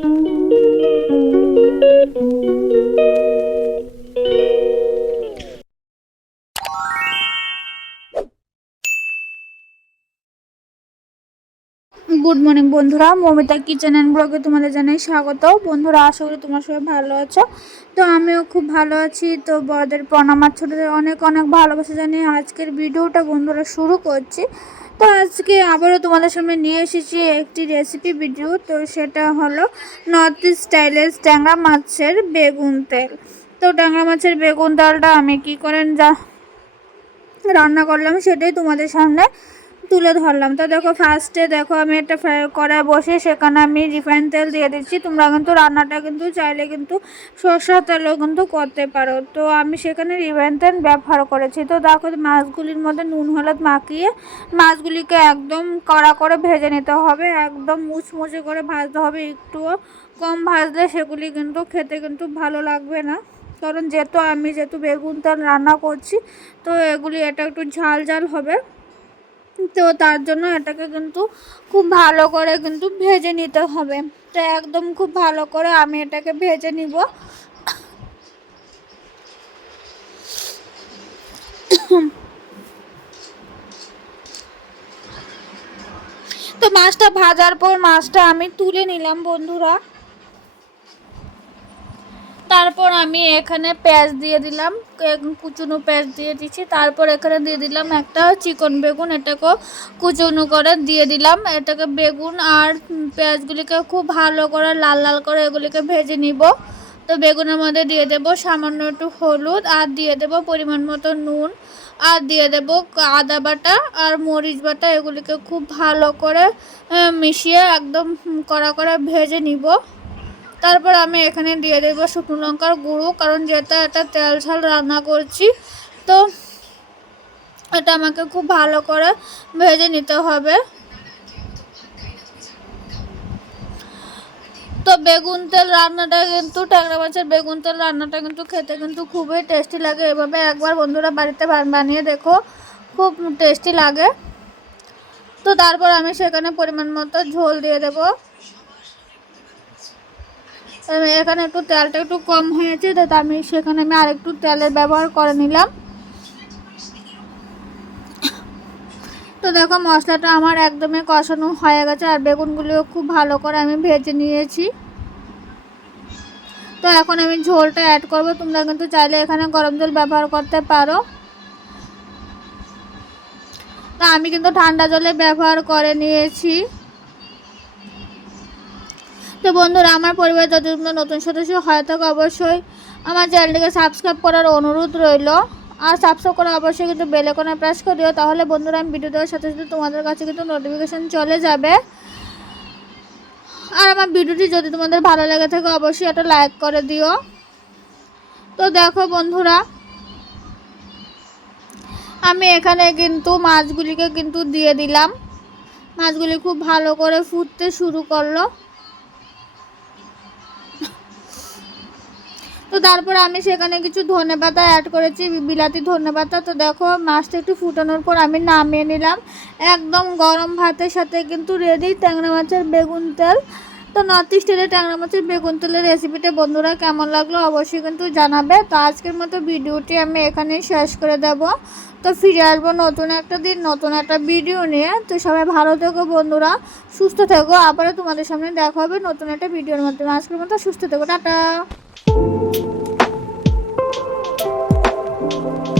Thank you. Good morning বন্ধুরা, Momita kitchen and ব্লগে তোমাদের জানাই স্বাগত বন্ধুরা, আশা করি তোমার সবাই ভালো আছো। তো আমিও খুব ভালো আছি। তো বড়দের প্রণাম আর ছোটোদের অনেক অনেক ভালোবাসা জানিয়ে আজকের ভিডিওটা বন্ধুরা শুরু করছি। তো আজকে আবারও তোমাদের সামনে নিয়ে এসেছি একটি রেসিপি ভিডিও তো সেটা হলো নর্থ ইস্ট স্টাইলের ট্যাংরা মাছের বেগুন তেল। তো ট্যাংরা মাছের বেগুন তেলটা আমি কি করেন যা রান্না করলাম সেটাই তোমাদের সামনে তুলে ধরলাম। তো দেখো ফার্স্টে দেখো আমি একটা কড়াই বসে সেখানে আমি রিফাইন তেল দিয়ে দিচ্ছি। তোমরা কিন্তু রান্নাটা কিন্তু চাইলে কিন্তু সরষের তেলও কিন্তু করতে পারো। তো আমি সেখানে রিফাইন তেল ব্যবহার করেছি। তো দেখো মাছগুলির মধ্যে নুন, হলুদ মাখিয়ে মাছগুলিকে একদম কড়া করে ভেজে নিতে হবে। একদম মুচমুচে করে ভাজতে হবে। একটুও কম ভাজলে সেগুলি কিন্তু খেতে কিন্তু ভালো লাগবে না। কারণ যেহেতু আমি যেহেতু বেগুন তেল রান্না করছি, তো এগুলি এটা একটু ঝাল ঝাল হবে। তো তার জন্য এটাকে কিন্তু খুব ভালো করে কিন্তু ভেজে নিতে হবে। তো একদম খুব ভালো করে আমি এটাকে ভেজে নিব। তো মাছটা ভাজার পর মাছটা আমি তুলে নিলাম বন্ধুরা। তারপর আমি এখানে পেঁয়াজ দিয়ে দিলাম কুচুনো পেঁয়াজ দিয়ে দিচ্ছি। তারপর এখানে দিয়ে দিলাম একটা চিকন বেগুন, এটাকেও কুচুনো করে দিয়ে দিলাম। এটাকে বেগুন আর পেঁয়াজগুলিকে খুব ভালো করে লাল লাল করে এগুলিকে ভেজে নিব। তো বেগুনের মধ্যে দিয়ে দেব সামান্য একটু হলুদ আর দিয়ে দেব পরিমাণ মতো নুন আর দিয়ে দেব আদা বাটা আর মরিচ বাটা, এগুলিকে খুব ভালো করে মিশিয়ে একদম কড়া করে ভেজে নিব। তারপর আমি এখানে দিয়ে দেবো শুকনো লঙ্কার গুঁড়ো, কারণ যেটা এটা তেল ঝাল রান্না করছি, তো এটা আমাকে খুব ভালো করে ভেজে নিতে হবে। তো বেগুন তেল রান্নাটা কিন্তু, ট্যাংরা মাছের বেগুন তেল রান্নাটা কিন্তু খেতে কিন্তু খুবই টেস্টি লাগে। এভাবে একবার বন্ধুরা বাড়িতে বানিয়ে দেখো, খুব টেস্টি লাগে। তো তারপর আমি সেখানে পরিমাণ মতো ঝোল দিয়ে দেবো। এখানে একটু তেলটা একটু কম হয়েছে, তো আমি সেখানে আমি আরেকটু তেলের ব্যবহার করে নিলাম। তো দেখো মশলাটা আমার একদমই কষানো হয়ে গেছে, আর বেগুনগুলিও খুব ভালো করে আমি ভেজে নিয়েছি। তো এখন আমি ঝোলটা অ্যাড করব, তোমরা কিন্তু চাইলে এখানে গরম জল ব্যবহার করতে পারো। তো আমি কিন্তু ঠান্ডা জলে ব্যবহার করে নিয়েছি। তো বন্ধুরা, আমার পরিবারে তোমরা নতুন সদস্য হয়ে থাকো অবশ্যই আমার চ্যানেলটিকে সাবস্ক্রাইব করার অনুরোধ রইল। আর সাবস্ক্রাইব করে অবশ্যই কিন্তু বেলেকনে প্রেস করে দিও তাহলে বন্ধুরা আমি ভিডিও দেওয়ার সাথে সাথে তোমাদের কাছে কিন্তু নোটিফিকেশান চলে যাবে। আর আমার ভিডিওটি যদি তোমাদের ভালো লেগে থাকে, অবশ্যই একটা লাইক করে দিও। তো দেখো বন্ধুরা, আমি এখানে কিন্তু মাছগুলিকে কিন্তু দিয়ে দিলাম। মাছগুলি খুব ভালো করে ফুটতে শুরু করল। তো তারপর আমি সেখানে কিছু ধনে পাতা অ্যাড করেছি, বিলাতি ধনে পাতা তো দেখো মাছটা একটু ফুটানোর পর আমি নামিয়ে নিলাম। একদম গরম ভাতের সাথে কিন্তু রেডি ট্যাংরা মাছের বেগুন তেল। তো নর্থ ইস্টের ট্যাংরা মাছের বেগুন তেলের রেসিপিটা বন্ধুরা কেমন লাগল অবশ্যই কিন্তু জানাবে। তো আজকের মতো ভিডিওটি আমি এখানেই শেষ করে দেব। তো ফিরে আসব নতুন একটা দিন, নতুন একটা ভিডিও নিয়ে। তো সবাই ভালো থেকো বন্ধুরা, সুস্থ থেকো। আবারও তোমাদের সামনে দেখা হবে নতুন একটা ভিডিওর মাধ্যমে। আজকের মতো সুস্থ থেকো, টাটা। Thank you.